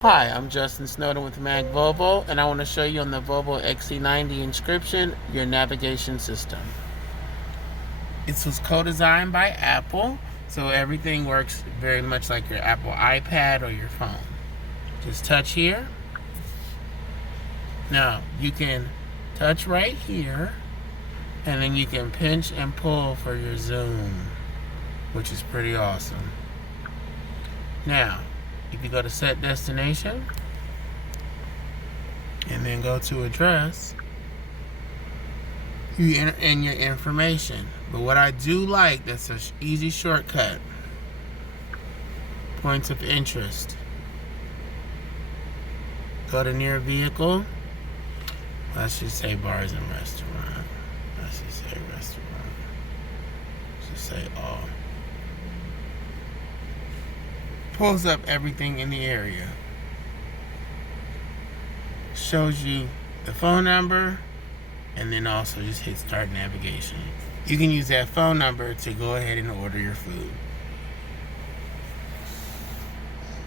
Hi, I'm Justin Snowden with Mag Volvo, and I want to show you on the Volvo XC90 Inscription your navigation system. It was co-designed by Apple, so everything works very much like your Apple iPad or your phone. Just touch here. Now, you can touch right here, and then you can pinch and pull for your zoom, which is pretty awesome. Now, if you go to set destination, and then go to address, you enter in your information. But what I do like, that's an easy shortcut, points of interest. Go to near vehicle. Let's just say bars and restaurant. Let's just say restaurant. Let's just say all. Pulls up everything in the area. Shows you the phone number, and then also just hit start navigation. You can use that phone number to go ahead and order your food.